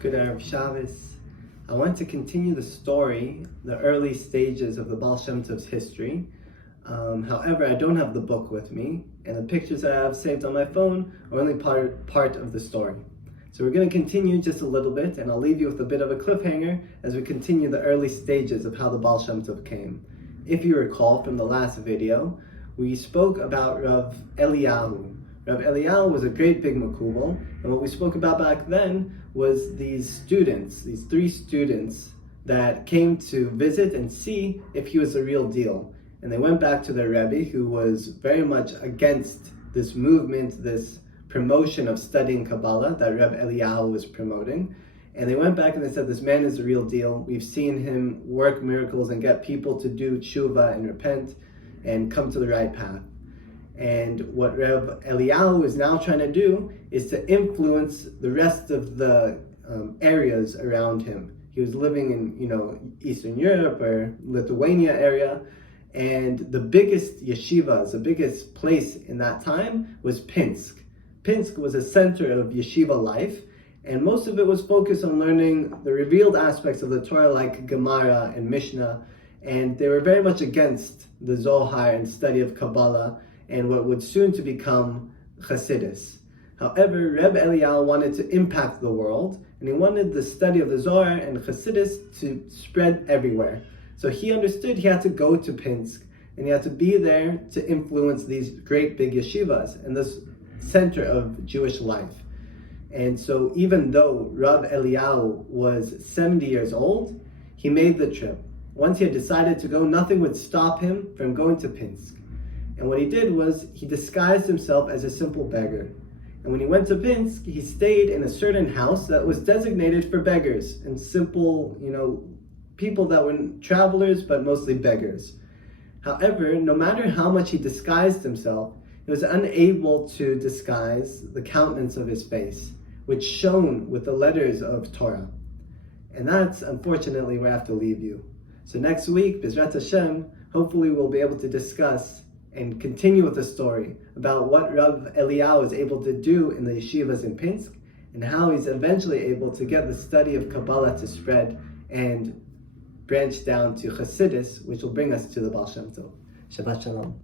Good Erev Shabbos. I want to continue the story, the early stages of the Baal Shem Tov's history. However, I don't have the book with me, and the pictures I have saved on my phone are only part of the story. So we're going to continue just a little bit, and I'll leave you with a bit of a cliffhanger as we continue the early stages of how the Baal Shem Tov came. If you recall from the last video, we spoke about Reb Eliyahu. Reb Eliyahu was a great big makubal, and what we spoke about back then was these three students that came to visit and see if he was the real deal. And they went back to their Rebbe, who was very much against this movement, this promotion of studying Kabbalah that Reb Eliyahu was promoting. And they went back and they said, this man is the real deal. We've seen him work miracles and get people to do tshuva and repent and come to the right path. And what Reb Eliyahu is now trying to do is to influence the rest of the areas around him. He was living in, Eastern Europe or Lithuania area, and the biggest yeshivas, the biggest place in that time was Pinsk. Pinsk was a center of yeshiva life, and most of it was focused on learning the revealed aspects of the Torah like Gemara and Mishnah, and they were very much against the Zohar and study of Kabbalah and what would soon to become Chassidus. However, Reb Eliyahu wanted to impact the world, and he wanted the study of the Zohar and Chassidus to spread everywhere. So he understood he had to go to Pinsk, and he had to be there to influence these great big yeshivas and this center of Jewish life. And so even though Reb Eliyahu was 70 years old, he made the trip. Once he had decided to go, nothing would stop him from going to Pinsk. And what he did was he disguised himself as a simple beggar. And when he went to Pinsk, he stayed in a certain house that was designated for beggars and simple, people that were travelers, but mostly beggars. However, no matter how much he disguised himself, he was unable to disguise the countenance of his face, which shone with the letters of Torah. And that's unfortunately where I have to leave you. So next week, B'ezrat Hashem, hopefully we'll be able to discuss and continue with the story about what Reb Eliyahu is able to do in the yeshivas in Pinsk, and how he's eventually able to get the study of Kabbalah to spread and branch down to Chassidus, which will bring us to the Baal Shem Tov. Shabbat Shalom.